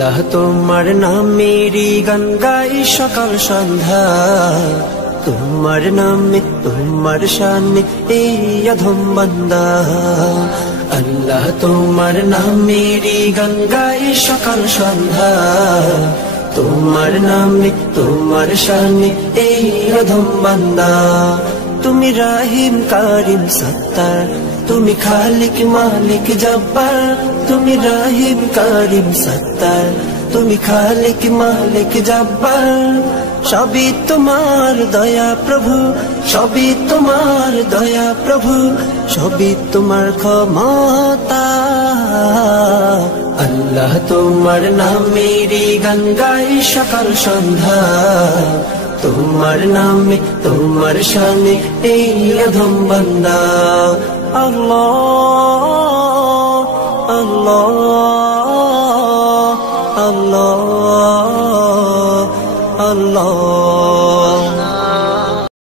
আল্লাহ তোমার নামেরই গান গাই সকাল সন্ধ্যা, তোমার নামে তোমার শানে এই অধম বান্দা। আল্লাহ তোমার নামেরই গান গাই সকাল সন্ধ্যা, তোমার নামে তোমার শানে এই অধম বান্দা। তুমি রাহিম কারিম সত্তার, তুমি খালিক মালিক জব্বার। তুমি রাহিম কারিম সত্তার, তুমি খালিক মালিক জব্বার। সবই তোমার দয়া প্রভু, সবই তোমার দয়া প্রভু, সবই তোমার ক্ষমতা। আল্লাহ তোমার নামেরই গান গাই সকাল সন্ধ্যা, তোমার নামে তোমার শানে এই অধম বান্দা। আল্লাহ আল্লাহ আল্লাহ আল্লাহ।